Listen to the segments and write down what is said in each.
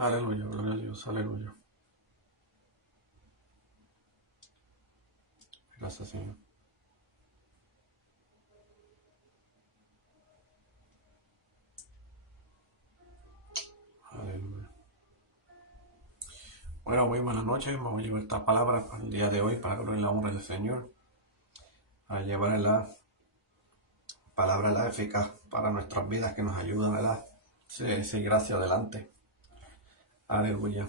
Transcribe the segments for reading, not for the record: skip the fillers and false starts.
Aleluya, gloria a Dios, aleluya. Gracias, Señor. Aleluya. Bueno, muy buenas noches. Vamos a llevar esta palabra para el día de hoy, para gloria y la honra del Señor. A llevar la palabra la eficaz para nuestras vidas que nos ayudan a seguir hacia adelante. Aleluya.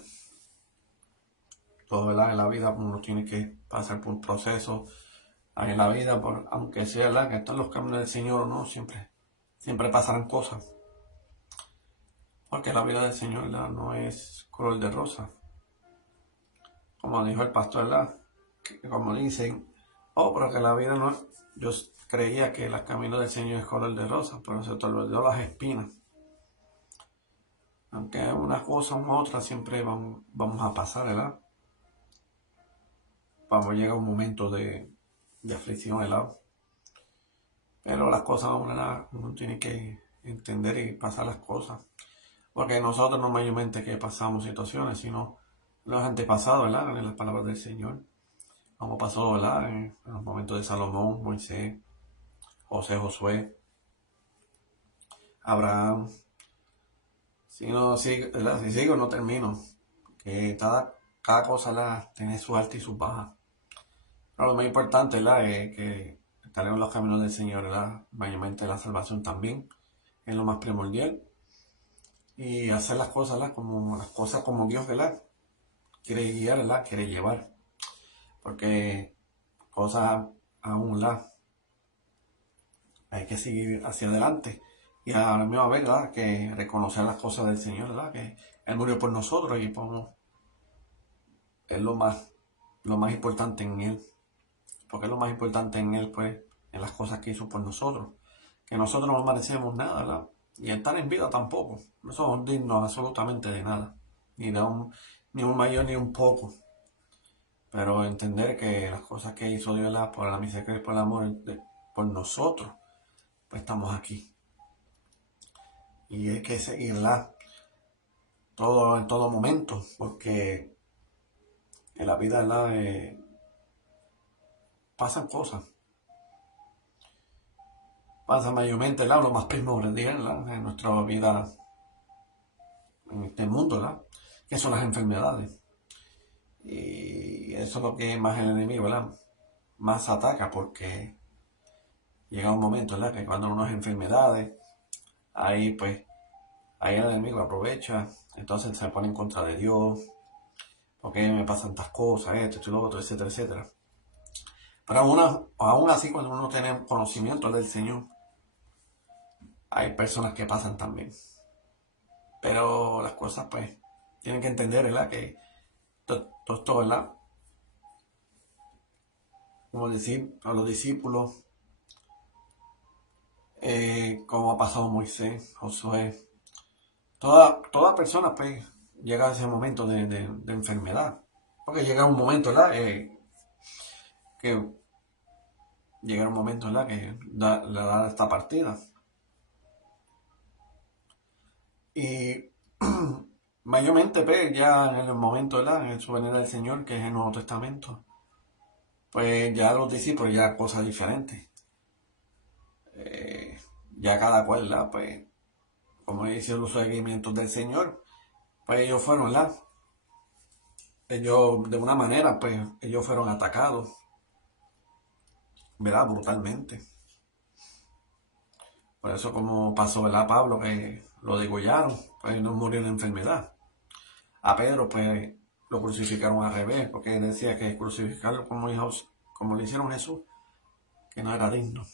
Todo en la vida uno tiene que pasar por un proceso en la vida, aunque sea que están los caminos del Señor o no, siempre pasarán cosas. Porque la vida del Señor no es color de rosa. Como dijo el pastor, como dicen, pero que la vida no. Yo creía que el camino del Señor es color de rosa, pero se te olvidó las espinas. Aunque una cosa u otra siempre vamos a pasar, ¿verdad? Vamos a llegar a un momento de aflicción, ¿verdad? Pero las cosas uno tiene que entender y pasar las cosas. Porque nosotros no mayormente que pasamos situaciones, sino los antepasados, ¿verdad? En las palabras del Señor. Como pasó, ¿verdad? En los momentos de Salomón, Moisés, José, Josué, Abraham. Si sigo no termino. Que cada cosa tiene su alta y su baja. Pero lo más importante es que estar en los caminos del Señor, ¿verdad? Mayormente la salvación también es lo más primordial. Y hacer las cosas, como Dios, ¿verdad? Quiere guiar, ¿verdad? Quiere llevar. Porque cosas aún, hay que seguir hacia adelante. Y a la misma vez, ¿verdad? Que reconocer las cosas del Señor, ¿verdad? Que Él murió por nosotros y es lo más importante en Él. Porque es lo más importante en Él, pues, en las cosas que hizo por nosotros. Que nosotros no merecemos nada, ¿verdad? Y estar en vida tampoco. No somos dignos absolutamente de nada. Ni un mayor ni un poco. Pero entender que las cosas que hizo Dios, por la misericordia y por el amor por nosotros, pues estamos aquí. Y hay que seguirla en todo momento, porque en la vida pasan cosas. Pasa mayormente lo más primordial en nuestra vida, en este mundo, que son las enfermedades. Y eso es lo que más el enemigo más ataca, porque llega un momento que cuando uno es enfermedades, ahí el enemigo aprovecha, entonces se pone en contra de Dios, porque me pasan tantas cosas, esto y lo otro, etcétera, etcétera. Pero aún así, cuando uno tiene conocimiento del Señor, hay personas que pasan también. Pero las cosas, pues, tienen que entender, ¿verdad? Que todo esto, ¿verdad? Como decir a los discípulos, como ha pasado Moisés, Josué, toda persona, pues, llega a ese momento de enfermedad. Porque llega un momento, ¿verdad? Que llega un momento, ¿verdad? Que le da esta partida. Y mayormente, pues, ya en el momento, ¿verdad? En su venida del Señor, que es el Nuevo Testamento, pues ya los discípulos ya cosas diferentes. Ya cada cual, pues, como hicieron los seguimientos del Señor, pues ellos fueron, ellos, de una manera, pues, ellos fueron atacados, ¿verdad? Brutalmente. Por eso como pasó, ¿verdad? Pablo, que lo degollaron, pues no murió de enfermedad. A Pedro, pues, lo crucificaron al revés, porque decía que crucificarlo como le hicieron a Jesús, que no era digno.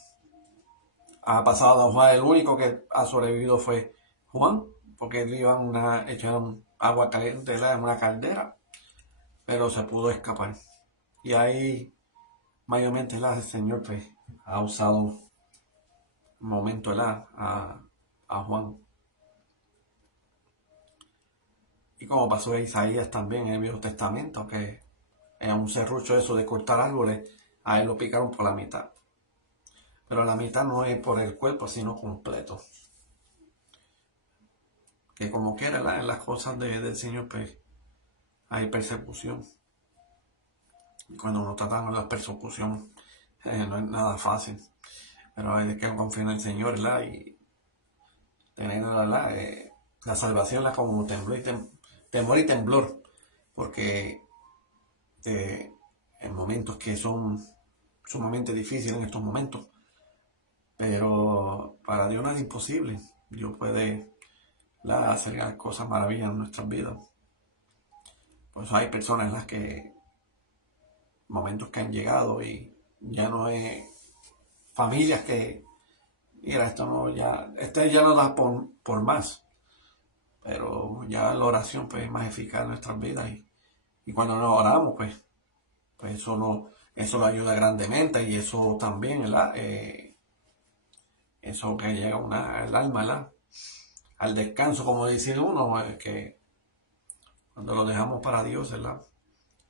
Ha pasado a Juan, el único que ha sobrevivido fue Juan, porque le echaron agua caliente en una caldera, pero se pudo escapar. Y ahí, mayormente, el Señor pues, ha usado un momento a Juan. Y como pasó a Isaías también en el Viejo Testamento, que en un serrucho eso de cortar árboles, a él lo picaron por la mitad. Pero la mitad no es por el cuerpo, sino completo. que como quiera, ¿verdad? En las cosas del Señor, pues hay persecución. Y cuando uno trata con la persecución, no es nada fácil. Pero hay que confiar en el Señor, ¿verdad? Y tener, ¿verdad? La salvación, ¿verdad? Como temor y temblor. Porque eh, en momentos que son sumamente difíciles en estos momentos. Pero para Dios no es imposible. Dios puede, ¿verdad? Hacer las cosas maravillas en nuestras vidas. Pues hay personas en las que momentos que han llegado y ya no es familias que, mira, esto no ya, este ya no da por más, pero ya la oración pues es más eficaz en nuestras vidas y cuando nos oramos pues eso lo ayuda grandemente y eso también, ¿verdad? Eso que llega el alma, ¿verdad? Al descanso, como dice uno, que cuando lo dejamos para Dios, ¿verdad?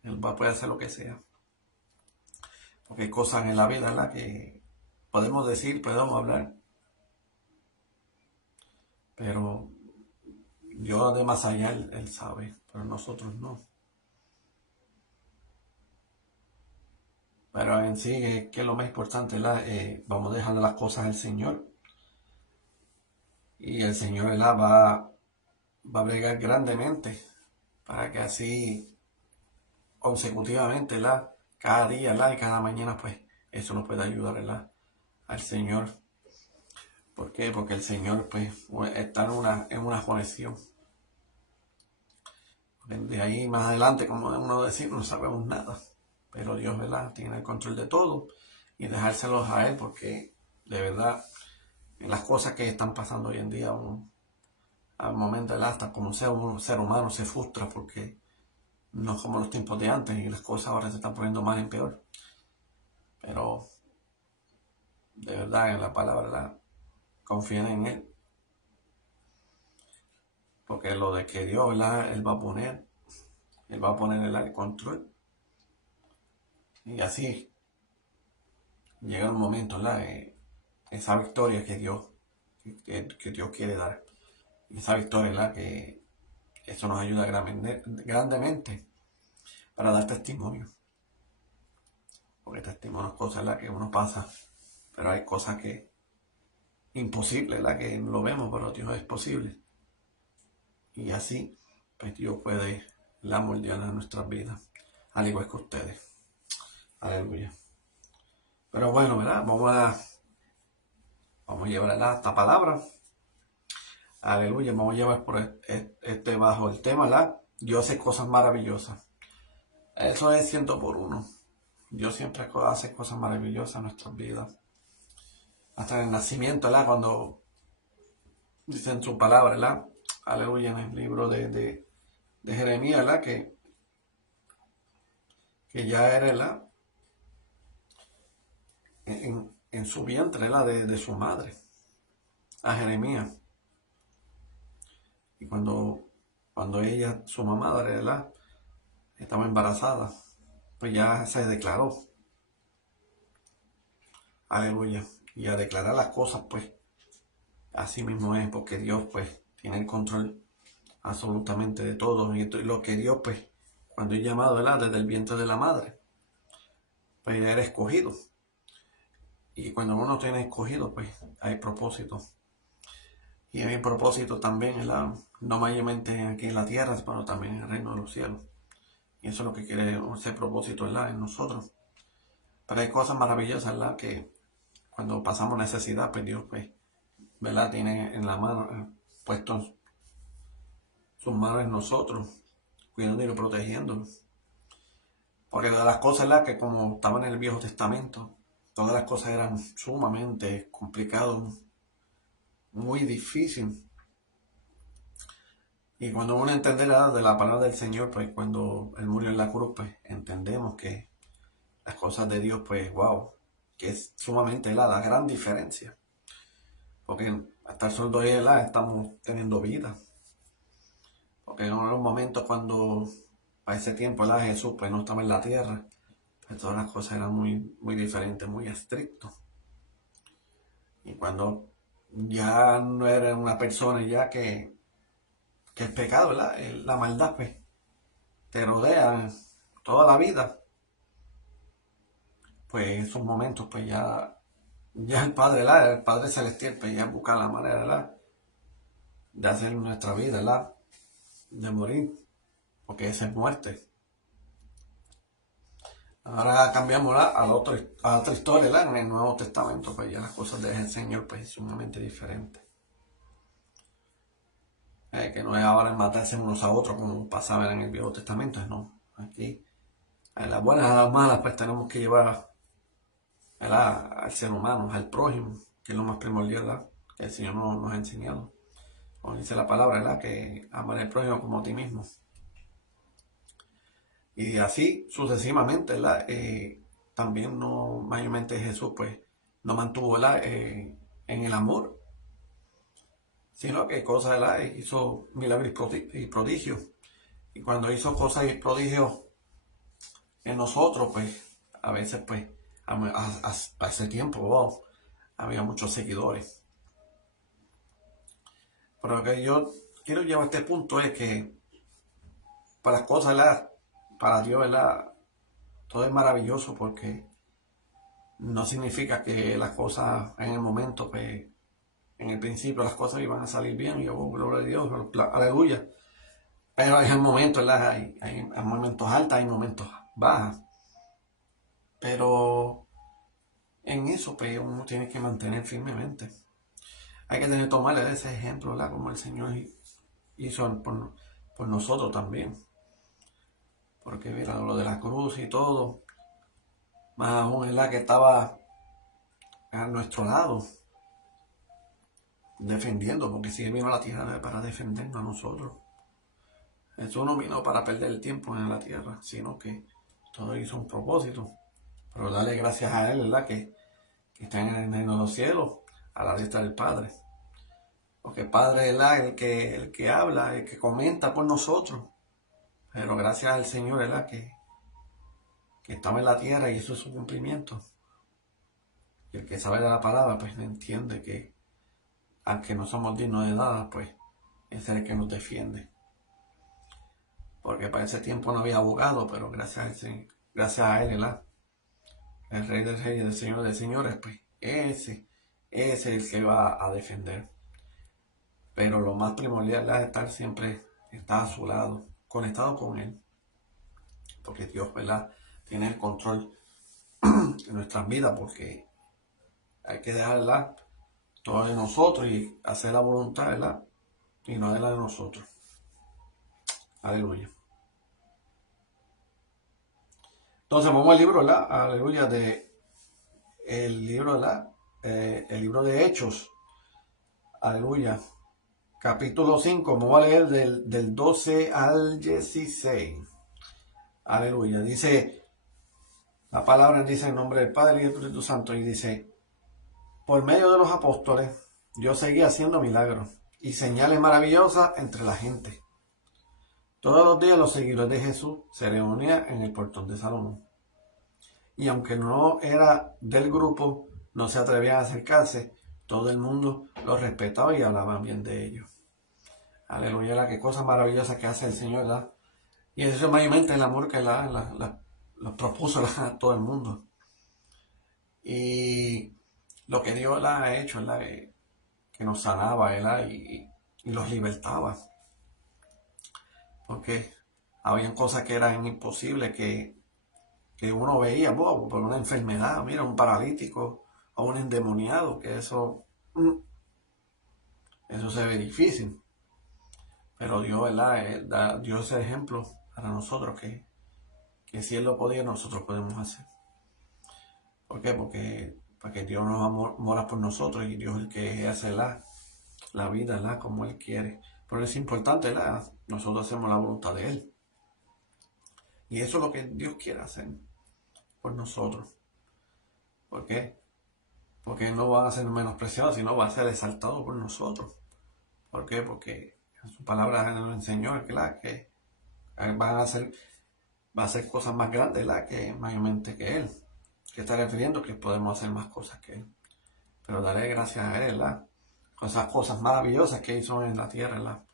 Él va a poder hacer lo que sea. Porque hay cosas en la vida, ¿verdad? Que podemos decir, podemos hablar, pero Dios de más allá, él sabe, pero nosotros no. Pero en sí, que es lo más importante, vamos dejando las cosas al Señor. Y el Señor, ¿verdad? Va a bregar grandemente para que así consecutivamente, ¿verdad? Cada día, ¿verdad? Y cada mañana, pues eso nos puede ayudar, ¿verdad? Al Señor. ¿Por qué? Porque el Señor, pues, está en una conexión. De ahí más adelante, como uno decir, no sabemos nada. Pero Dios, ¿verdad? Tiene el control de todo y dejárselos a Él porque de verdad en las cosas que están pasando hoy en día al momento del hasta como un ser humano se frustra porque no es como los tiempos de antes y las cosas ahora se están poniendo más en peor. Pero de verdad en la palabra, ¿verdad? Confíen en Él porque lo de que Dios, ¿verdad? Él va a poner el control y así llega un momento, ¿verdad? Esa victoria que Dios quiere dar. Y esa victoria, ¿verdad? Que eso nos ayuda grandemente para dar testimonio. Porque testimonio es cosas, ¿verdad? Que uno pasa, pero hay cosas que imposibles, ¿verdad? Que no lo vemos, pero Dios es posible. Y así, pues Dios puede la moldear en nuestras vidas, al igual que ustedes. Aleluya. Pero bueno, ¿verdad? Vamos a llevar esta palabra. Aleluya, vamos a llevar por bajo el tema, ¿verdad? Dios hace cosas maravillosas. Eso es 100 por 1. Dios siempre hace cosas maravillosas en nuestras vidas. Hasta en el nacimiento, ¿verdad? Cuando dice en su palabra, ¿verdad? Aleluya, en el libro de Jeremías, ¿verdad? Que ya era, ¿verdad? En su vientre, ¿verdad? De su madre, a Jeremías. Y cuando ella, su mamá, ¿verdad? Estaba embarazada, pues ya se declaró. Aleluya. Y a declarar las cosas, pues, así mismo es, porque Dios, pues, tiene el control absolutamente de todo. Y lo que Dios, pues, cuando es llamado, ¿verdad? Desde el vientre de la madre, pues era escogido. Y cuando uno tiene escogido, pues, hay propósito. Y hay propósito también, ¿verdad? No mayormente aquí en la tierra, pero también en el reino de los cielos. Y eso es lo que quiere ese propósito, ¿verdad? En nosotros. Pero hay cosas maravillosas, ¿verdad? Que cuando pasamos necesidad, pues Dios, pues, ¿verdad? Tiene en la mano, puesto sus manos en nosotros, cuidando y protegiéndonos. Porque de las cosas, ¿verdad? Que como estaban en el Viejo Testamento, todas las cosas eran sumamente complicadas, muy difíciles. Y cuando uno entenderá de la palabra del Señor, pues cuando Él murió en la cruz, pues entendemos que las cosas de Dios, pues wow, que es sumamente la gran diferencia. Porque hasta el sol de hoy estamos teniendo vida. Porque en unos momentos cuando a ese tiempo Jesús pues no estaba en la tierra, pues todas las cosas eran muy, muy diferentes, muy estrictos. Y cuando ya no era una persona ya que que el pecado, ¿verdad? La maldad, pues, te rodea toda la vida, pues esos momentos, pues ya el Padre, ¿verdad? El Padre Celestial, pues ya busca la manera, ¿verdad? De hacer nuestra vida, ¿verdad? De morir, porque esa es muerte. Ahora cambiamos a la otra historia, ¿verdad? En el Nuevo Testamento, pues ya las cosas del Señor, pues es sumamente diferentes. Que no es ahora en matarse unos a otros como pasaba en el Viejo Testamento, no. Aquí, en las buenas y las malas, pues tenemos que llevar, ¿verdad? Al ser humano, al prójimo, que es lo más primordial, ¿verdad? Que el Señor nos ha enseñado. Como dice la palabra, ¿verdad? Que amar al prójimo como a ti mismo. Y así sucesivamente, ¿verdad? También no, mayormente Jesús, pues, no mantuvo, ¿verdad? En el amor, sino que cosas, ¿verdad? Hizo milagros y prodigios. Y cuando hizo cosas y prodigios en nosotros, pues, a veces, pues, a ese tiempo, wow, había muchos seguidores. Pero lo que yo quiero llevar a este punto es que para las cosas, ¿verdad? Para Dios, ¿verdad? Todo es maravilloso porque no significa que las cosas en el momento, pues, en el principio las cosas iban a salir bien y oh, gloria a Dios, aleluya. Pero hay momentos, ¿verdad? Hay momentos altos, hay momentos bajos. Pero en eso, pues, uno tiene que mantener firmemente. Hay que tomarle ese ejemplo, ¿verdad? Como el Señor hizo por nosotros también. Porque mira, lo de la cruz y todo, más aún, ¿verdad? Que estaba a nuestro lado, defendiendo, porque si Él vino a la tierra para defendernos a nosotros. Jesús no vino para perder el tiempo en la tierra, sino que todo hizo un propósito. Pero darle gracias a Él, ¿verdad? Que está en el reino de los cielos, a la diestra del Padre. Porque el Padre es el que habla, el que comenta por nosotros. Pero gracias al Señor, ¿verdad? Que estaba en la tierra y eso es su cumplimiento. Y el que sabe de la palabra, pues entiende que, aunque no somos dignos de nada, pues es el que nos defiende. Porque para ese tiempo no había abogado, pero gracias a Él, ¿verdad? El Rey del Rey y el Señor de Señores, pues ese es el que va a defender. Pero lo más primordial es estar siempre, estar a su lado, conectado con Él. Porque Dios, ¿verdad? Tiene el control de nuestras vidas, porque hay que dejarla todo de nosotros y hacer la voluntad, ¿verdad? Y no de la de nosotros. Aleluya. Entonces vamos al libro, ¿verdad? Aleluya, el libro, ¿verdad? El libro de Hechos. Aleluya. Capítulo 5, vamos a leer del 12 al 16. Aleluya. Dice, la palabra dice en nombre del Padre y del Espíritu Santo y dice, por medio de los apóstoles, Dios seguía haciendo milagros y señales maravillosas entre la gente. Todos los días los seguidores de Jesús se reunían en el portón de Salomón. Y aunque no era del grupo, no se atrevían a acercarse, todo el mundo los respetaba y hablaban bien de ellos. Aleluya, la que cosa maravillosa que hace el Señor, ¿verdad? Y eso es mayormente el amor que los propuso a todo el mundo. Y lo que Dios ha hecho, ¿verdad? Que nos sanaba, ¿verdad? Y los libertaba. Porque habían cosas que eran imposibles, que uno veía, por una enfermedad, mira, un paralítico o un endemoniado, que eso se ve difícil. Pero Dios, ¿verdad? Dio ese ejemplo para nosotros que si Él lo podía, nosotros podemos hacer. ¿Por qué? Porque Dios nos mora por nosotros y Dios es el que hace la vida, ¿verdad? Como Él quiere. Pero es importante, ¿verdad? Nosotros hacemos la voluntad de Él. Y eso es lo que Dios quiere hacer por nosotros. ¿Por qué? Porque no van a ser menospreciados, sino va a ser exaltado por nosotros. ¿Por qué? Porque en su palabra nos enseñó, ¿verdad? Que va a hacer cosas más grandes, ¿verdad? Que mayormente que Él. Que está refiriendo que podemos hacer más cosas que Él. Pero daré gracias a Él, ¿verdad? Con esas cosas maravillosas que hizo en la tierra, ¿verdad?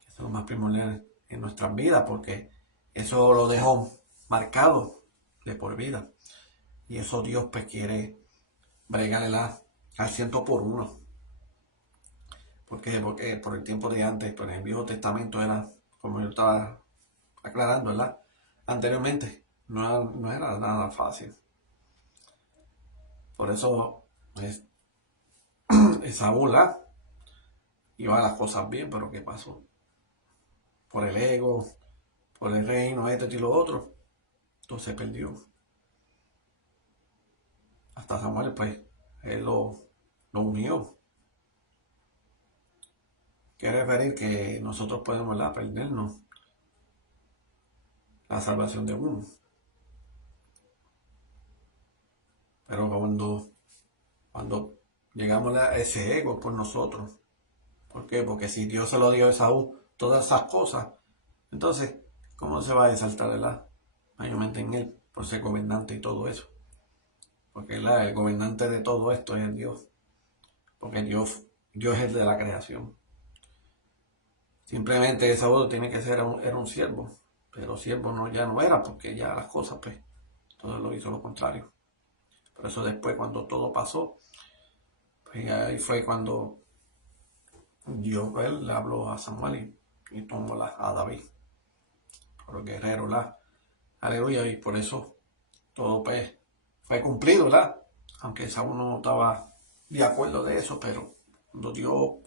Que más primordial en nuestras vidas, porque eso lo dejó marcado de por vida. Y eso Dios pues quiere bregarle al 100 por 1. ¿Por qué? Porque por el tiempo de antes, por el Viejo Testamento era, como yo estaba aclarando, ¿verdad? Anteriormente, no era nada fácil. Por eso, pues, Esaú, ¿verdad? Iba a las cosas bien, pero ¿qué pasó? Por el ego, por el reino, y lo otro, todo se perdió. Hasta Samuel, pues, él lo unió. Quiere referir que nosotros podemos, ¿verdad?, perdernos la salvación de uno. Pero cuando llegamos a ese ego por nosotros, ¿por qué? Porque si Dios se lo dio a Esaú, todas esas cosas, entonces, ¿cómo se va a exaltar, verdad? Mayormente en él, por ser gobernante y todo eso. Porque el gobernante de todo esto es Dios. Porque Dios es el de la creación. Simplemente Esaú tiene que ser era un siervo. Pero siervo ya no era, porque ya las cosas, pues, todo lo hizo lo contrario. Por eso después, cuando todo pasó, pues ahí fue cuando Dios, él le habló a Samuel y tomó a David, por los guerreros, ¿verdad? Aleluya, y por eso todo pues fue cumplido, ¿verdad? Aunque Saúl no estaba de acuerdo de eso, pero cuando Dios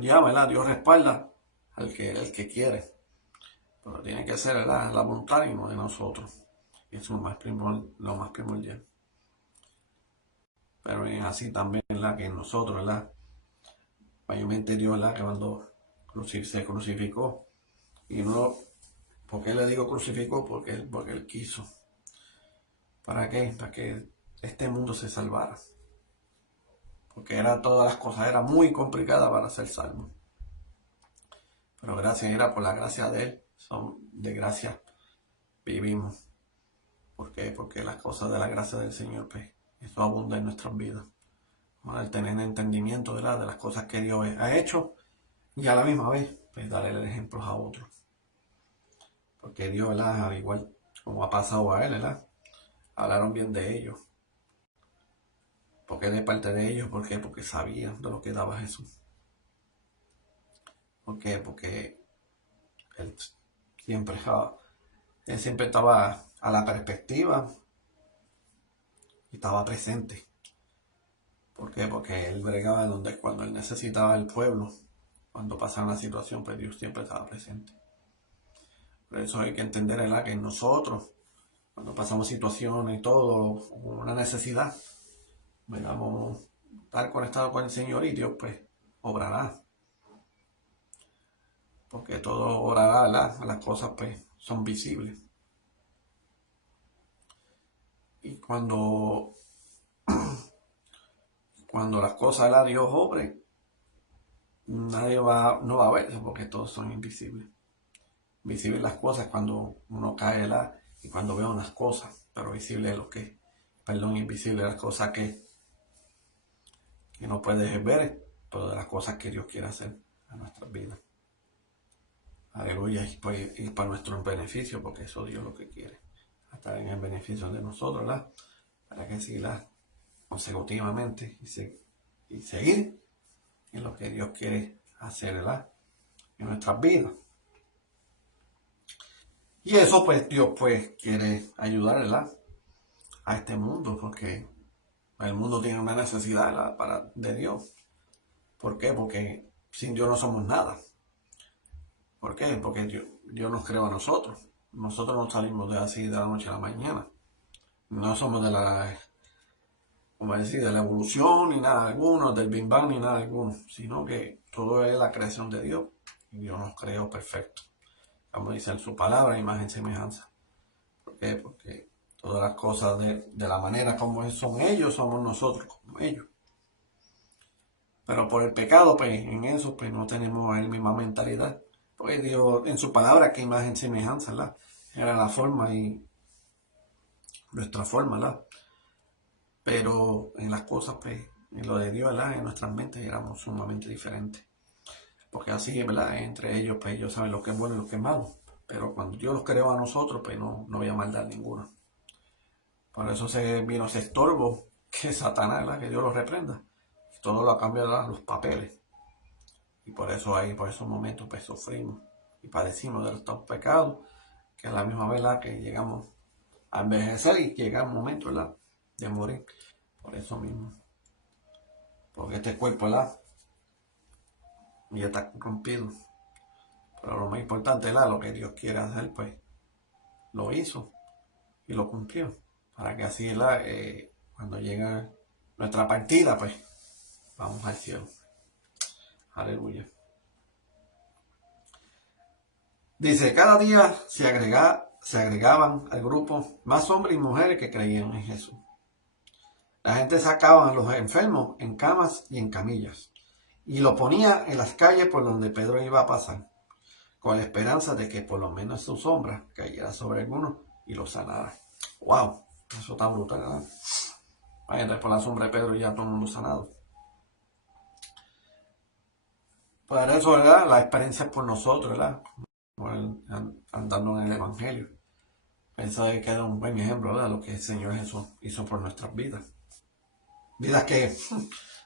llama, ¿verdad? Dios respalda el que quiere. Pero tiene que ser, ¿verdad?, la voluntad y no de nosotros. Y eso es lo más primordial. Pero es así también, ¿verdad?, que nosotros, ¿verdad? Mayormente Dios, ¿verdad?, que cuando se crucificó. Y no, ¿por qué le digo crucificó? Porque él quiso. ¿Para qué? Para que este mundo se salvara. Porque todas las cosas, era muy complicada para ser salvo. Pero gracias era por la gracia de Él. Son de gracia vivimos. ¿Por qué? Porque las cosas de la gracia del Señor, pues, eso abunda en nuestras vidas. Al tener entendimiento, ¿verdad?, de las cosas que Dios ha hecho y a la misma vez, pues, darle ejemplos a otros. Porque Dios, ¿verdad?, al igual como ha pasado a Él, ¿verdad?, hablaron bien de ellos. Porque de parte de ellos, ¿por qué? Porque sabían de lo que daba Jesús. ¿Por qué? Porque Él siempre, él siempre estaba a la perspectiva y estaba presente. ¿Por qué? Porque Él bregaba cuando Él necesitaba el pueblo, cuando pasaba una situación, pues Dios siempre estaba presente. Por eso hay que entender, ¿verdad?, que nosotros, cuando pasamos situaciones y todo, una necesidad, vamos a estar conectados con el Señor y Dios, pues, obrará. Porque todo obrará, ¿verdad? Las cosas, pues, son visibles. Y cuando las cosas, ¿verdad?, Dios obre, nadie no va a verse porque todos son invisibles. Visibles las cosas cuando uno cae, ¿verdad?, y cuando ve unas cosas, pero visible es invisible las cosas que no puedes ver, pero de las cosas que Dios quiere hacer en nuestras vidas. Aleluya, y para nuestro beneficio, porque eso Dios lo que quiere, estar en el beneficio de nosotros, ¿verdad?, para que siga consecutivamente y seguir en lo que Dios quiere hacer, ¿verdad?, en nuestras vidas. Y eso, pues, Dios, pues, quiere ayudar, ¿verdad?, a este mundo, porque el mundo tiene una necesidad, ¿verdad?, de Dios. ¿Por qué? Porque sin Dios no somos nada. ¿Por qué? Porque Dios nos creó a nosotros. Nosotros no salimos de así de la noche a la mañana. No somos de de la evolución ni nada alguno, del Big Bang ni nada alguno, sino que todo es la creación de Dios. Y Dios nos creó perfecto. Como dice en su palabra, imagen y semejanza. ¿Por qué? Porque todas las cosas de la manera como son ellos, somos nosotros como ellos. Pero por el pecado, pues en eso, pues no tenemos la misma mentalidad. Porque Dios, en su palabra, que imagen y semejanza, ¿verdad?, era la forma y nuestra forma, ¿verdad? Pero en las cosas, pues, en lo de Dios, ¿verdad?, en nuestras mentes éramos sumamente diferentes. porque así, ¿verdad? Entre ellos, pues ellos saben lo que es bueno y lo que es malo. Pero cuando Dios los creó a nosotros, pues no había maldad ninguna. Por eso se vino ese estorbo, que es Satanás, ¿verdad? Que Dios los reprenda. Y todo lo cambia los papeles. Y por eso ahí, por esos momentos, pues sufrimos y padecimos de estos pecados, que a la misma vez, ¿verdad? Que llegamos a envejecer y llega un momento, ¿verdad? De morir. Por eso mismo. Porque este cuerpo, ¿verdad? Ya está corrompido. Pero lo más importante, ¿verdad? Lo que Dios quiere hacer, pues lo hizo y lo cumplió. Para que así, ¿verdad? Cuando llega nuestra partida, pues vamos al cielo. Aleluya. Dice, cada día se agregaban al grupo más hombres y mujeres que creían en Jesús. La gente sacaba a los enfermos en camas y en camillas y lo ponía en las calles por donde Pedro iba a pasar, con la esperanza de que por lo menos su sombra cayera sobre alguno y lo sanara. ¡Wow! Eso está brutal, ¿verdad? Vaya, por la sombra de Pedro ya todo el mundo sanado. Por eso, ¿verdad? La experiencia es por nosotros, ¿verdad? Andando en el Evangelio. Eso es que da un buen ejemplo, ¿verdad? Lo que el Señor Jesús hizo por nuestras vidas. Vidas que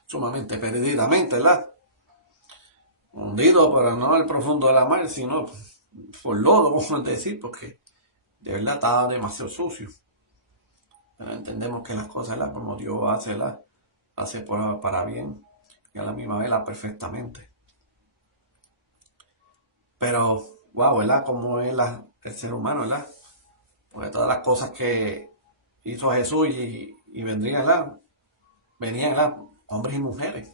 sumamente perdidamente, ¿verdad? Hundido, pero no al profundo de la mar, sino por lodo, vamos a decir, porque de verdad estaba demasiado sucio. Pero entendemos que las cosas, ¿verdad? Como Dios hace, ¿verdad? Hace para bien y a la misma vez perfectamente. Pero, wow, ¿verdad? Como es el ser humano, ¿verdad? Porque todas las cosas que hizo Jesús y vendrían, ¿verdad? Venían, ¿verdad? Hombres y mujeres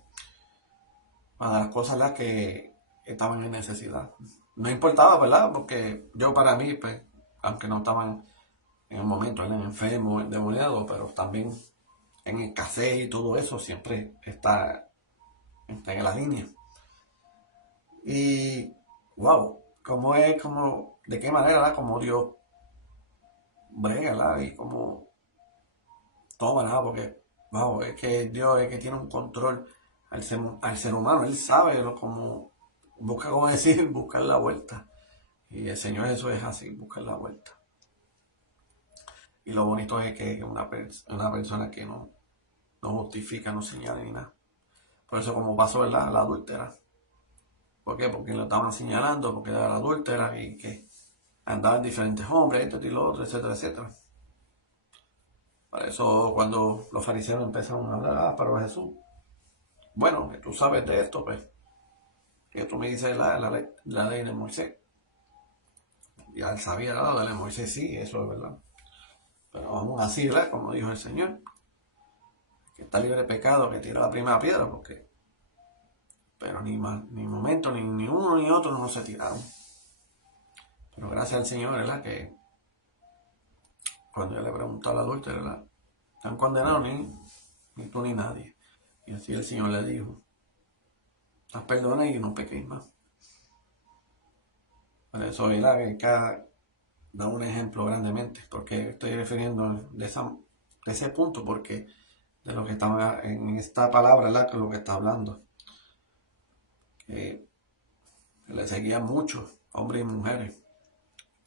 para las cosas, ¿verdad? Que estaban en necesidad. No importaba, ¿verdad? Porque yo para mí, pues, aunque no estaban en el momento, ¿verdad? Enfermo, endemoniado, pero también en escasez y todo eso siempre está en la línea. Y, wow, de qué manera, ¿verdad? Como Dios brega, ¿verdad? Y como toma, ¿verdad? Porque, wow, es que Dios es que tiene un control al ser humano. Él sabe como, busca, como decir, buscar la vuelta. Y el Señor Jesús es así, buscar la vuelta. Y lo bonito es que es una persona que no justifica, no señala ni nada. Por eso como pasó, ¿verdad? La adúltera. ¿Por qué? Porque lo estaban señalando, porque era la adúltera y que andaban diferentes hombres, esto y lo otro, etcétera, etcétera. Por eso cuando los fariseos empezaron a hablar, pero Jesús, bueno, que tú sabes de esto, pues, que tú me dices la ley de Moisés. Ya él sabía la ley de Moisés, sí, eso es verdad. Pero aún así, ¿verdad? Como dijo el Señor, que está libre de pecado, que tira la primera piedra, porque, pero ni momento, ni uno ni otro no se tiraron. Pero gracias al Señor, ¿verdad? Que cuando yo le preguntó a la adúltera, ¿verdad? Están condenados ni tú ni nadie. Y así el Señor le dijo, las perdoné y no pequéis más. Por eso, ¿verdad? Que da un ejemplo grandemente, porque estoy refiriendo de ese punto, porque de lo que estaba en esta palabra, ¿verdad? Que es lo que está hablando. Que le seguían muchos, hombres y mujeres,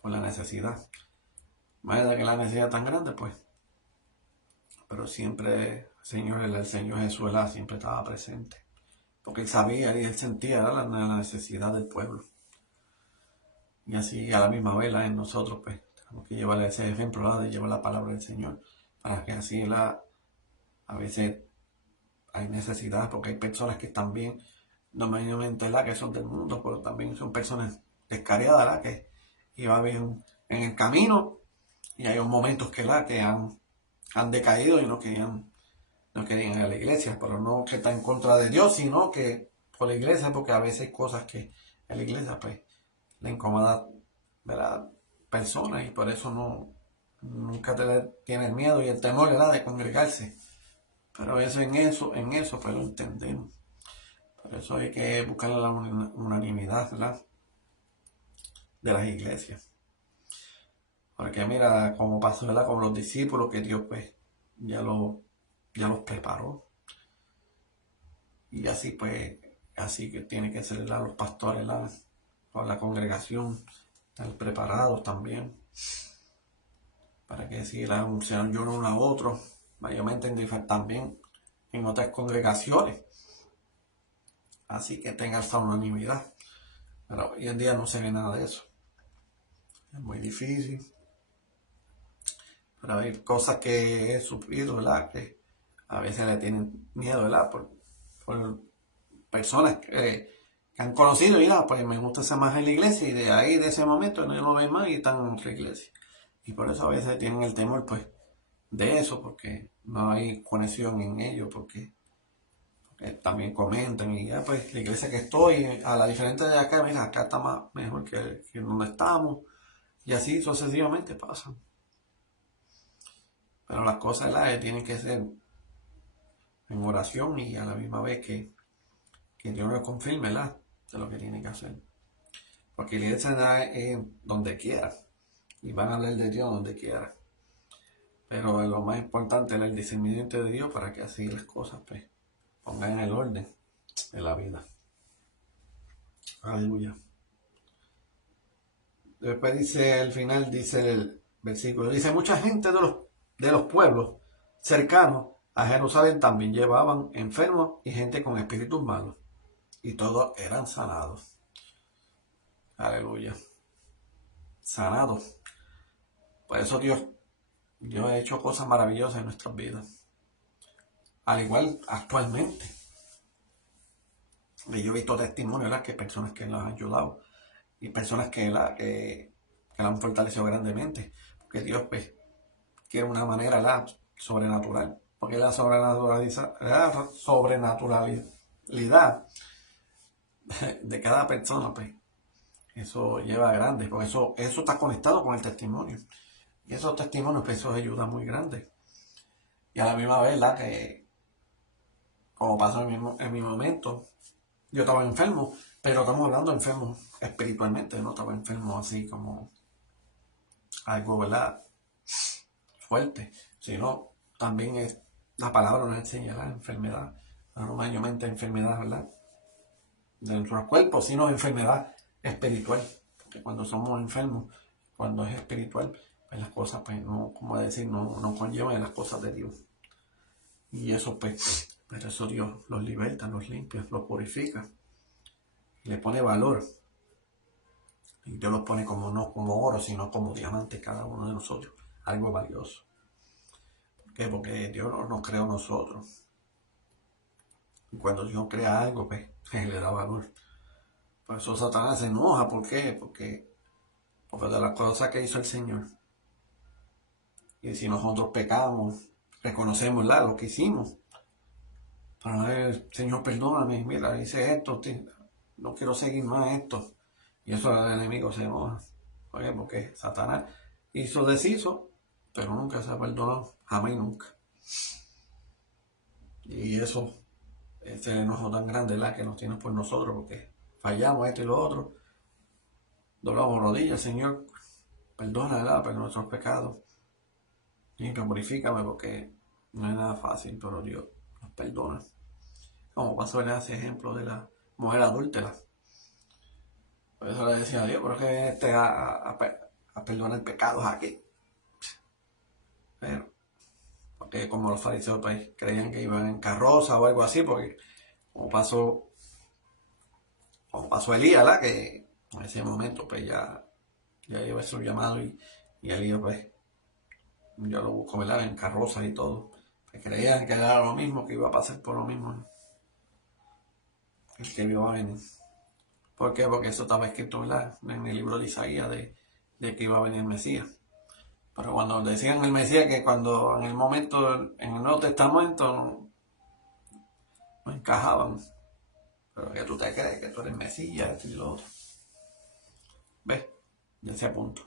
por la necesidad. Más de que la necesidad tan grande, pues. Pero siempre el Señor Jesús, ¿verdad? Siempre estaba presente. Porque él sabía y él sentía, ¿verdad? La necesidad del pueblo. Y así a la misma vez, en nosotros, pues, tenemos que llevarle ese ejemplo, ¿verdad? De llevar la palabra del Señor. Para que así, a veces hay necesidad, porque hay personas que también, no mayormente, ¿verdad? Que son del mundo, pero también son personas descariadas, ¿verdad? Que iban bien en el camino y hay momentos que han decaído y no querían ir a la iglesia, pero no que está en contra de Dios, sino que por la iglesia, porque a veces hay cosas que en la iglesia pues le incomoda de la persona y por eso nunca tiene miedo y el temor, ¿verdad? De congregarse. Pero en eso pues lo entendemos. Por eso hay que buscar la unanimidad, ¿verdad? De las iglesias. Porque mira cómo pasó, ¿verdad? Con los discípulos que Dios pues ya los preparó. Y así pues Así que tiene que ser los pastores, o la congregación, estar preparados también, para que si se ayunen uno a otro, mayormente también en otras congregaciones, así que tenga esta unanimidad. Pero hoy en día no se ve nada de eso. Es muy difícil. Pero hay cosas que he sufrido, ¿verdad? Que a veces le tienen miedo, ¿verdad? Por personas que han conocido, mira, pues me gusta esa más en la iglesia, y de ahí, de ese momento, no lo ven más y están en otra iglesia. Y por eso a veces tienen el temor, pues, de eso, porque no hay conexión en ellos, porque también comentan y ya, pues, la iglesia que estoy, a la diferente de acá, mira, acá está mejor que donde estamos, y así sucesivamente pasan. Pero las cosas tienen que ser en oración y a la misma vez que Dios nos confirme de lo que tiene que hacer. Porque la iglesia es donde quiera y van a hablar de Dios donde quiera. Pero lo más importante es el discernimiento de Dios para que así las cosas pues pongan el orden de la vida. Aleluya. Después dice, al final dice el versículo, dice, mucha gente de los pueblos cercanos a Jerusalén también llevaban enfermos y gente con espíritus malos, y todos eran sanados. Aleluya. Sanados. Por eso Dios ha hecho cosas maravillosas en nuestras vidas. Al igual actualmente. Y yo he visto testimonios, ¿verdad? Que personas que nos han ayudado y personas que la han fortalecido grandemente. Porque Dios pues quiere una manera sobrenatural. Porque la sobrenaturalidad de cada persona, pues, eso lleva a grande. Porque eso está conectado con el testimonio. Y esos testimonios, pues, eso ayuda muy grande. Y a la misma vez, que como pasó en mi momento, yo estaba enfermo, pero estamos hablando de enfermo espiritualmente, no estaba enfermo así como algo, ¿verdad? Fuerte, sino también la palabra nos enseña la enfermedad, no mayormente enfermedad, ¿verdad? De nuestros cuerpos, sino enfermedad espiritual, porque cuando somos enfermos, cuando es espiritual, pues las cosas, pues no, como decir, no conllevan las cosas de Dios. Y eso, pues, pero eso Dios los liberta, los limpia, los purifica, le pone valor. Y Dios los pone no como oro, sino como diamantes cada uno de nosotros. Algo valioso. ¿Por qué? Porque Dios no nos creó nosotros. Y cuando Dios crea algo, pues, le da valor. Por eso Satanás se enoja. ¿Por qué? Porque de las cosas que hizo el Señor. Y si nosotros pecamos, reconocemos lo que hicimos. Para ver, Señor, perdóname, mira, hice esto, no quiero seguir más esto. Y eso el enemigo se enoja. ¿Por qué? Porque Satanás deshizo, pero nunca se perdonó, jamás y nunca. Y eso, ese enojo tan grande que nos tiene por nosotros, porque fallamos esto y lo otro, doblamos rodillas, Señor, perdona, por nuestros pecados, y purifícame, porque no es nada fácil, pero Dios nos perdona. Como pasó en ese ejemplo de la mujer adúltera. Por eso le decía a Dios, pero es que a perdonar pecados aquí. Pero, porque como los fariseos pues, creían que iban en carroza o algo así, porque como pasó Elías, que en ese momento pues ya iba a ser llamado y Elías pues ya lo buscó, ¿verdad? En carroza y todo. Pues creían que era lo mismo, que iba a pasar por lo mismo el que iba a venir. ¿Por qué? Porque eso estaba escrito, ¿verdad? En el libro de Isaías de que iba a venir el Mesías. Pero cuando decían el Mesías, que cuando en el momento, en el Nuevo Testamento, no encajaban. Pero que tú te crees que tú eres Mesías y lo otro. ¿Ves? De ese punto.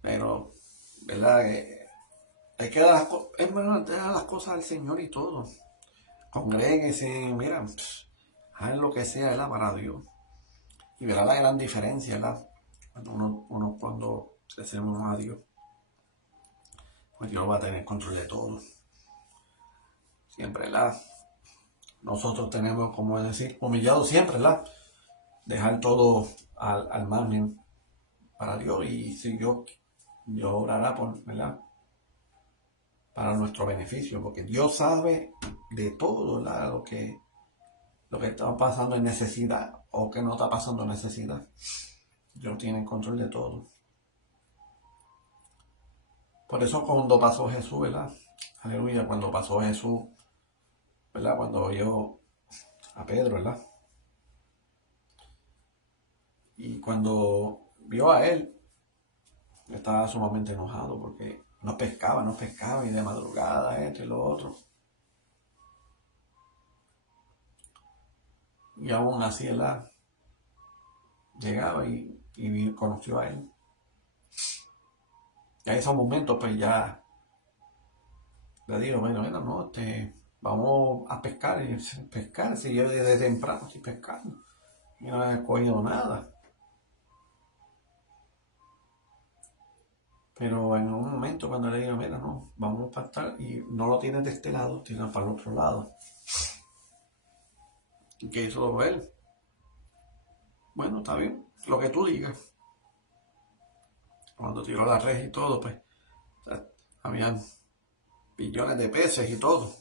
Pero, ¿verdad? Hay que dar las cosas al Señor y todo. Congréguense, mira, hagan lo que sea, ¿verdad? Para Dios. Y verá la gran diferencia, ¿verdad? Cuando le hacemos a Dios, pues Dios va a tener control de todo. Siempre, ¿verdad? nosotros tenemos, como decir, humillado siempre, ¿verdad? Dejar todo al margen para Dios, y si Dios obrará por, ¿verdad? Para nuestro beneficio, porque Dios sabe de todo, ¿verdad? Lo que está pasando en necesidad o que no está pasando en necesidad. Dios tiene el control de todo. Por eso cuando pasó Jesús, ¿verdad? Aleluya, cuando pasó Jesús, ¿verdad? Cuando vio a Pedro, ¿verdad? Y cuando vio a él, estaba sumamente enojado porque no pescaba, y de madrugada esto y lo otro. Y aún así, ¿verdad? Llegaba y conoció a él. Y a esos momentos, pues ya le digo, bueno, no, vamos a pescar, si yo desde temprano estoy pescando, y no he cogido nada. Pero en un momento cuando le digo, mira, no, vamos a pastar, y no lo tienes de este lado, tienes para el otro lado. ¿Y qué hizo él? Bueno, está bien, lo que tú digas. Cuando tiró la red y todo, pues, o sea, habían billones de peces y todo.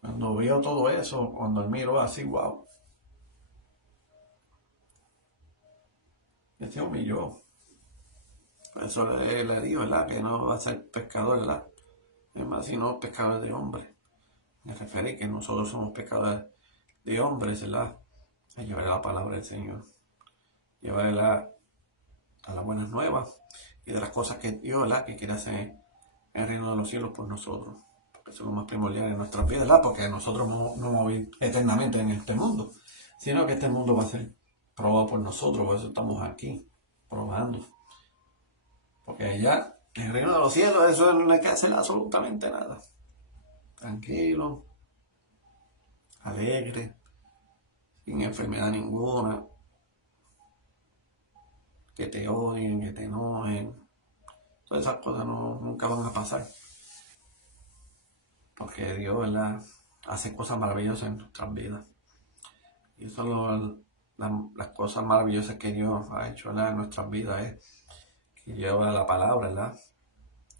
Cuando vio todo eso, cuando él miró así, wow, se humilló. Por eso le digo, ¿verdad? Que no va a ser pescador, ¿verdad? Es más, sino pescador de hombres. Me refiero a que nosotros somos pescadores de hombres, ¿verdad? A llevar la palabra del Señor, llevarla a las buenas nuevas y de las cosas que Dios, ¿verdad? Que quiere hacer en el reino de los cielos por nosotros. Porque eso es lo más primordial en nuestras vidas, ¿verdad? Porque nosotros no vamos a vivir eternamente en este mundo, sino que este mundo va a ser probado por nosotros, por eso estamos aquí, probando. Porque allá, en el reino de los cielos, eso no hay que hacer absolutamente nada. Tranquilo, alegre, sin enfermedad ninguna, que te odien, que te enojen. Todas esas cosas nunca van a pasar. Porque Dios, ¿verdad? Hace cosas maravillosas en nuestras vidas. Y eso es las cosas maravillosas que Dios ha hecho, ¿verdad? En nuestras vidas es que lleva la palabra, ¿verdad?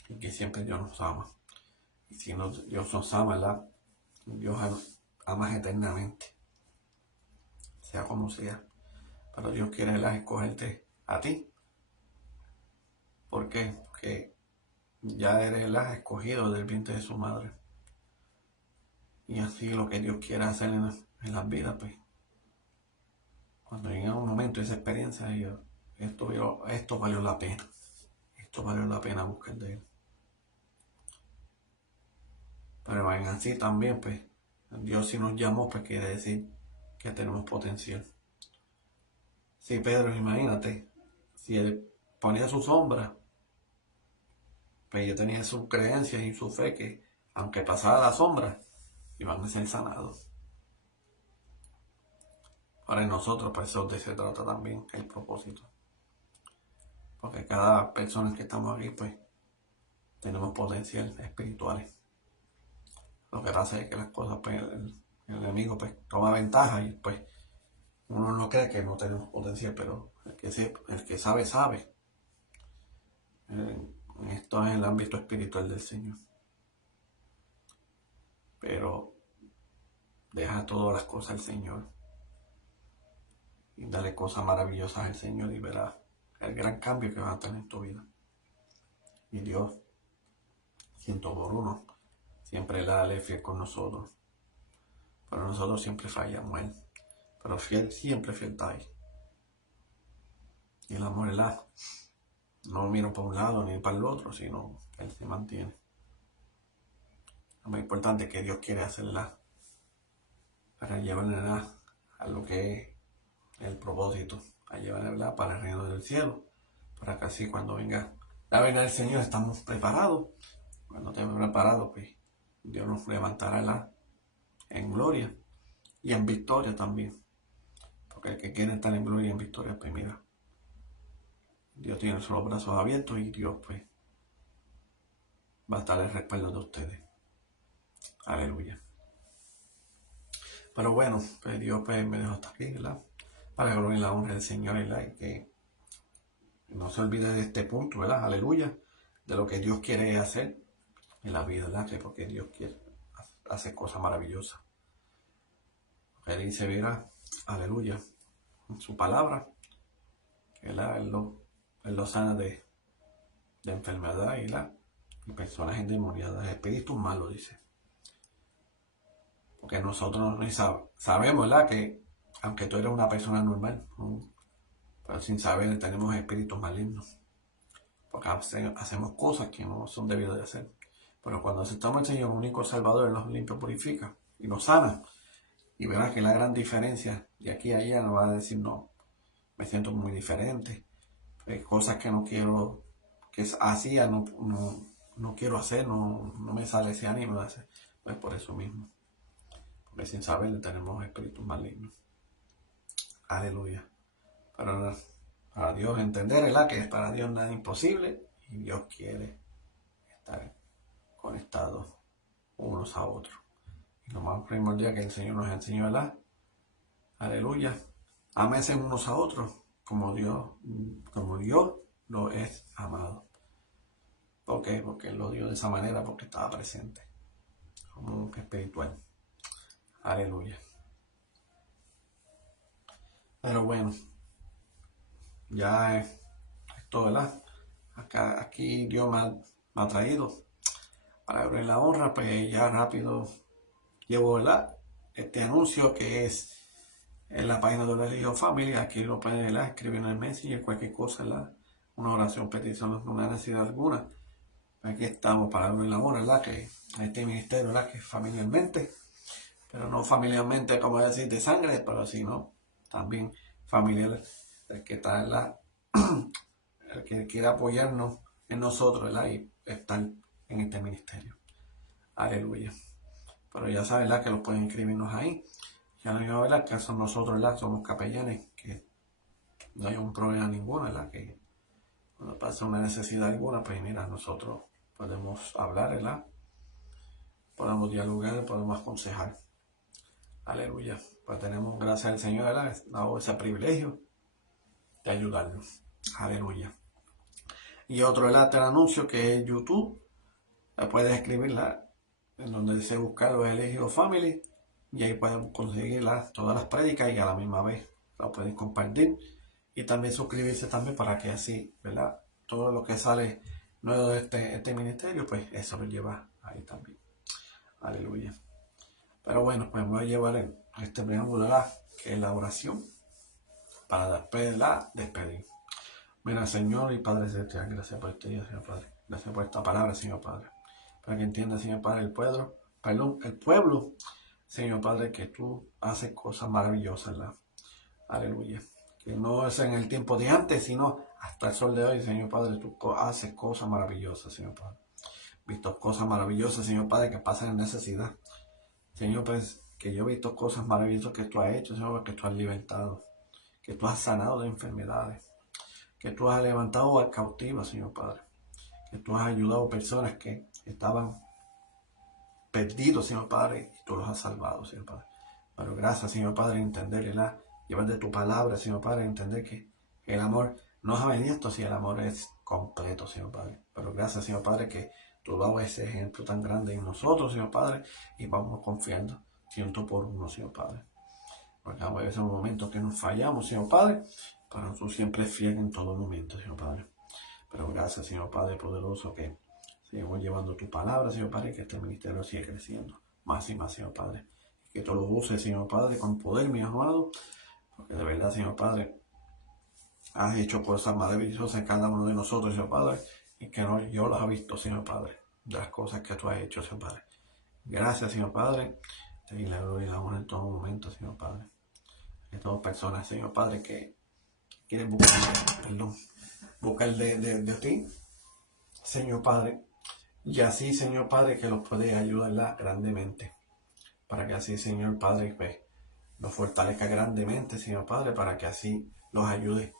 Y que siempre Dios nos ama. Y si Dios nos ama, ¿verdad? Dios ama eternamente, sea como sea. Pero Dios quiere, ¿verdad? Escogerte a ti. ¿Por qué? Porque ya eres, ¿verdad? Escogido del vientre de su madre. Y así lo que Dios quiere hacer en las vidas, pues. Cuando llega un momento, esa experiencia, esto valió la pena. Esto valió la pena buscar de Él. Pero en así también, pues, Dios si nos llamó, pues quiere decir que tenemos potencial. Sí, Pedro, imagínate, si él ponía su sombra, pues yo tenía sus creencias y su fe que, aunque pasara la sombra, iban a ser sanados. Para nosotros, pues eso de se trata también el propósito. Porque cada persona que estamos aquí, pues, tenemos potencial espirituales. Lo que pasa es que las cosas, pues, el enemigo, pues, toma ventaja y, pues, uno no cree que no tenemos potencial, pero el que sabe, sabe. Esto es el ámbito espiritual del Señor. Pero deja todas las cosas al Señor y dale cosas maravillosas al Señor y verás el gran cambio que vas a tener en tu vida. Y Dios, 100 por 1, siempre es fiel con nosotros. Pero nosotros siempre fallamos a Él. Pero fiel, siempre fiel está ahí. Y el amor, no mira para un lado ni para el otro, sino Él se mantiene. Lo más importante es que Dios quiere hacerla para llevarla a lo que es el propósito, a llevarla para el reino del cielo, para que así cuando venga la venida del Señor estamos preparados. Cuando estemos preparados, pues Dios nos levantará en gloria y en victoria también. Porque el que quiere estar en gloria y en victoria, pues mira, Dios tiene los brazos abiertos y Dios, pues, va a estar el respaldo de ustedes. Aleluya. Pero bueno, pues Dios pues, me dejó hasta aquí, ¿verdad? Para la gloria y la honra del Señor, ¿verdad? Y que no se olvide de este punto, ¿verdad? Aleluya. De lo que Dios quiere hacer en la vida, ¿verdad? Que porque Dios quiere hacer cosas maravillosas. Él dice, verá, aleluya, en su palabra, ¿verdad? Él lo sana de enfermedad y personas endemoniadas, espíritus malos, dice. Porque nosotros ni sabemos, ¿verdad? Que aunque tú eres una persona normal, pero sin saber tenemos espíritus malignos. Porque hacemos cosas que no son debidas de hacer. Pero cuando aceptamos al Señor, único Salvador, Él nos limpia, purifica y nos sana. Y verás que la gran diferencia de aquí a allá nos va a decir, no, me siento muy diferente. Cosas que no quiero, que hacía, no quiero hacer, no me sale ese ánimo de hacer. Pues por eso mismo. Porque sin saber tenemos espíritus malignos. Aleluya. Pero para Dios entender, ¿verdad? Que para Dios nada es imposible y Dios quiere estar conectados unos a otros. Y lo más primordial que el Señor nos enseñó, ¿verdad? Aleluya. Ámense unos a otros como Dios lo es amado. ¿Por qué? Porque Él lo dio de esa manera, porque estaba presente. Como un espiritual. Aleluya. Pero bueno, ya esto, ¿verdad? Aquí Dios me ha traído para abrir la honra, pues ya rápido llevo, ¿verdad? Este anuncio que es en la página de la Religión Family. Aquí lo pueden, ¿verdad? Escribir en el Messenger, cualquier cosa, ¿verdad? Una oración, petición, una necesidad alguna. Aquí estamos para abrir la honra, ¿verdad? Que este ministerio, ¿verdad? Que es familiarmente, pero no familiarmente, como decir, de sangre, pero sino también familiar, el que está, ¿verdad? El que quiera apoyarnos en nosotros, ¿verdad? Y estar en este ministerio. Aleluya. Pero ya saben, ¿verdad? Que lo pueden escribirnos ahí. Ya no, ¿verdad? Que son nosotros, ¿verdad? Somos capellanes, que no hay un problema ninguno, ¿verdad? Que cuando pasa una necesidad alguna, pues mira, nosotros podemos hablar, ¿verdad? Podemos dialogar, podemos aconsejar. Aleluya. Pues tenemos, gracias al Señor, ¿verdad? Dado ese privilegio de ayudarnos. Aleluya. Y otro, ¿verdad? El anuncio que es YouTube. Puedes escribirla en donde dice buscar los elegidos family y ahí pueden conseguir todas las prédicas y a la misma vez la pueden compartir y también suscribirse también para que así, ¿verdad? Todo lo que sale nuevo de este ministerio, pues eso lo lleva ahí también. Aleluya. Pero bueno, pues voy a llevar este preámbulo, ¿verdad? Que es la oración para después la despedir. Mira, Señor y Padre Celestial, gracias por este día, Señor Padre. Gracias por esta palabra, Señor Padre. Para que entienda, Señor Padre, el pueblo, Señor Padre, que tú haces cosas maravillosas, ¿verdad? Aleluya. Que no es en el tiempo de antes, sino hasta el sol de hoy, Señor Padre, tú haces cosas maravillosas, Señor Padre. Visto cosas maravillosas, Señor Padre, que pasan en necesidad. Señor, pues, que yo he visto cosas maravillosas que tú has hecho, Señor, que tú has libertado, que tú has sanado de enfermedades, que tú has levantado al cautivo, Señor Padre, que tú has ayudado a personas que estaban perdidos, Señor Padre, y tú los has salvado, Señor Padre. Pero gracias, Señor Padre, entender, llevar de tu palabra, Señor Padre, entender que el amor no es avenido, si el amor es completo, Señor Padre. Pero gracias, Señor Padre, que tú das ese ejemplo tan grande en nosotros, Señor Padre, y vamos confiando, ciento por uno, Señor Padre. Porque a veces en un momento que nos fallamos, Señor Padre, pero tú siempre es fiel en todo momento, Señor Padre. Pero gracias, Señor Padre poderoso, que seguimos llevando tu palabra, Señor Padre, y que este ministerio siga creciendo más y más, Señor Padre. Que tú lo uses, Señor Padre, con poder, mi amado, porque de verdad, Señor Padre, has hecho cosas maravillosas en cada uno de nosotros, Señor Padre, y que no, yo las he visto, Señor Padre, de las cosas que tú has hecho, Señor Padre. Gracias, Señor Padre. Te doy la gloria y la honra en todo momento, Señor Padre. Hay todas personas, Señor Padre, que quieren buscar de ti, Señor Padre. Y así, Señor Padre, que los puede ayudar grandemente. Para que así, Señor Padre, pues, los fortalezca grandemente, Señor Padre, para que así los ayude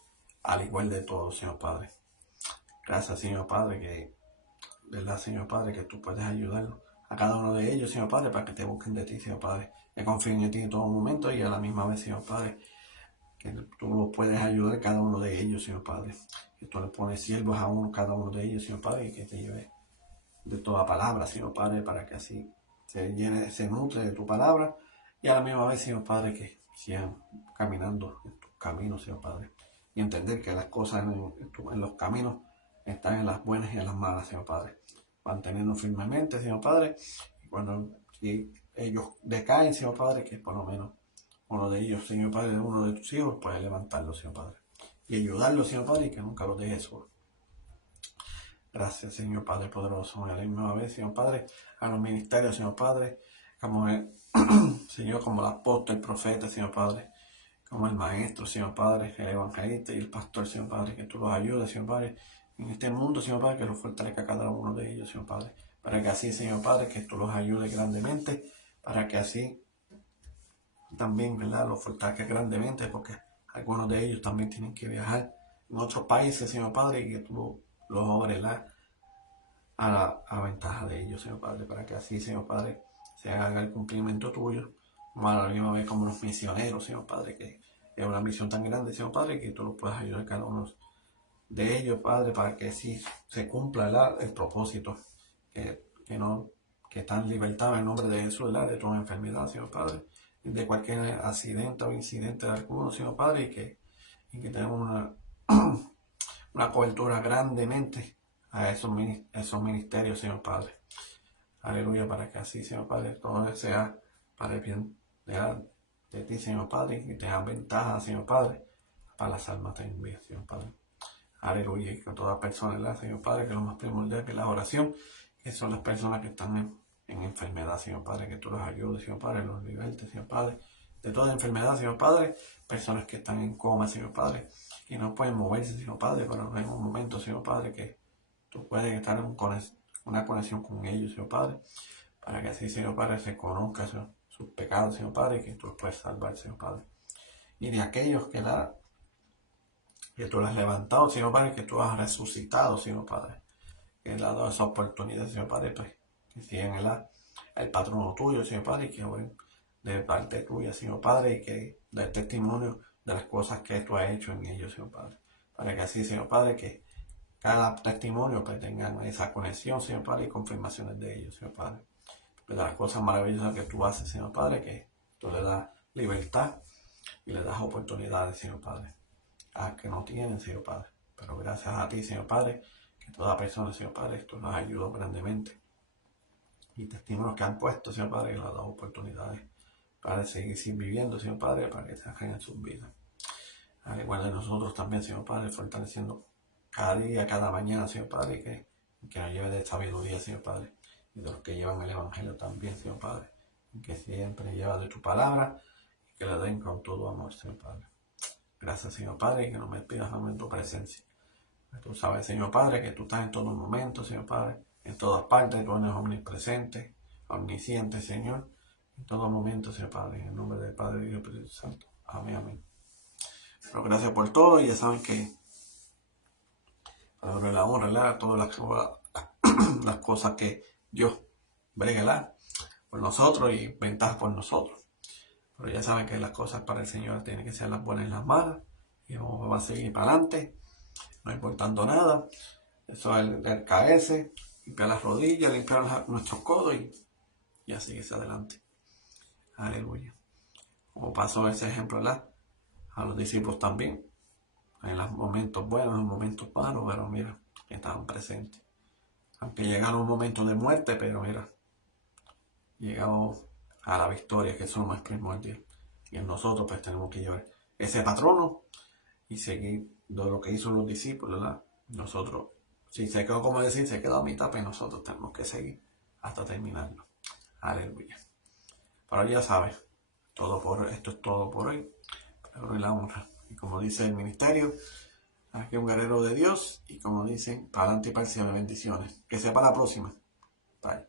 al igual de todos, Señor Padre. Gracias, Señor Padre, que, ¿verdad, Señor Padre, que tú puedes ayudarlos a cada uno de ellos, Señor Padre, para que te busquen de ti, Señor Padre, que confíen en ti en todo momento y a la misma vez, Señor Padre, que tú los puedes ayudar cada uno de ellos, Señor Padre. Que tú le pones siervos a uno, cada uno de ellos, Señor Padre, y que te lleve de toda palabra, Señor Padre, para que así se nutre de tu palabra y a la misma vez, Señor Padre, que sigan caminando en tus caminos, Señor Padre, y entender que las cosas en los caminos están en las buenas y en las malas, Señor Padre, manteniendo firmemente, Señor Padre, y cuando ellos decaen, Señor Padre, que por lo menos uno de ellos, Señor Padre, uno de tus hijos, puede levantarlo, Señor Padre, y ayudarlo, Señor Padre, y que nunca los dejes solos. Gracias, Señor Padre poderoso, a la misma vez, Señor Padre, a los ministerios, Señor Padre, como el Señor, como el apóstol, el profeta, Señor Padre, como el maestro, Señor Padre, el evangelista y el pastor, Señor Padre, que tú los ayudes, Señor Padre, en este mundo, Señor Padre, que los fortalezca cada uno de ellos, Señor Padre, para que así, Señor Padre, que tú los ayudes grandemente, para que así también, ¿verdad?, los fortalezca grandemente, porque algunos de ellos también tienen que viajar en otros países, Señor Padre, y que tú los obres, a ventaja de ellos, Señor Padre, para que así, Señor Padre, se haga el cumplimiento tuyo, a la misma vez como los misioneros, Señor Padre, que es una misión tan grande, Señor Padre, que tú los puedas ayudar cada uno de ellos, Padre, para que sí se cumpla el propósito, que no que está en libertad en el nombre de Jesús, de toda enfermedad, Señor Padre, de cualquier accidente o incidente de alguno, Señor Padre, y que tenemos una cobertura grandemente a esos ministerios, Señor Padre. Aleluya, para que así, Señor Padre, todo sea para el bien de ti, Señor Padre, y tengan ventaja, Señor Padre, para las almas también, Señor Padre. Aleluya, y con todas personas, Señor Padre, que lo más primordial que es la oración, que son las personas que están en enfermedad, Señor Padre, que tú los ayudes, Señor Padre, los libertes, Señor Padre, de toda enfermedad, Señor Padre, personas que están en coma, Señor Padre, que no pueden moverse, Señor Padre, pero en un momento, Señor Padre, que tú puedes estar en una conexión con ellos, Señor Padre, para que así, Señor Padre, se conozca sus pecados, Señor Padre, y que tú los puedes salvar, Señor Padre. Y de aquellos que tú los has levantado, Señor Padre, que tú has resucitado, Señor Padre, que le has dado esa oportunidad, Señor Padre, pues, que sigan el patrono tuyo, Señor Padre, y que oren de parte tuya, Señor Padre, y que dé testimonio de las cosas que tú has hecho en ellos, Señor Padre, para que así, Señor Padre, que cada testimonio pues tengan esa conexión, Señor Padre, y confirmaciones de ellos, Señor Padre, de las cosas maravillosas que tú haces, Señor Padre, que tú le das libertad y le das oportunidades, Señor Padre, a que no tienen, Señor Padre. Pero gracias a ti, Señor Padre, que toda persona, Señor Padre, tú nos ayudó grandemente. Y testimonios que han puesto, Señor Padre, que les ha dado oportunidades para seguir viviendo, Señor Padre, para que se hagan en sus vidas. Al igual de nosotros también, Señor Padre, fortaleciendo cada día, cada mañana, Señor Padre, que nos lleve de sabiduría, Señor Padre, y de los que llevan el Evangelio también, Señor Padre, y que siempre lleva de tu palabra y que le den con todo amor, Señor Padre. Gracias, Señor Padre, y que no me pidas en tu presencia. Tú sabes, Señor Padre, que tú estás en todo momento, Señor Padre, en todas partes, tú eres omnipresente, omnisciente, Señor, en todo momento, Señor Padre, en el nombre del Padre y del Espíritu Santo. Amén, amén. Pero gracias por todo, y ya saben que para la honra, todas las cosas que Dios brega por nosotros y ventajas por nosotros. Pero ya saben que las cosas para el Señor tienen que ser las buenas y las malas, y vamos a seguir para adelante, no importando nada. Eso es el caerse, limpiar las rodillas, limpiar nuestros codos y así que adelante. Aleluya. Como pasó ese ejemplo, a los discípulos también, en los momentos buenos, en los momentos malos, pero mira, estaban presentes. Aunque llegaron un momento de muerte, pero mira, llegamos a la victoria, que eso es lo más primordial. Y en nosotros pues tenemos que llevar ese patrono y seguir de lo que hizo los discípulos, ¿verdad? Nosotros, si se quedó, como decir, se quedó a mitad, pues nosotros tenemos que seguir hasta terminarlo. Aleluya. Pero ya sabes, esto es todo por hoy. Pero la honra. Y como dice el ministerio, aquí un guerrero de Dios. Y como dicen, para adelante y para el cielo, bendiciones. Que sea para la próxima. Bye.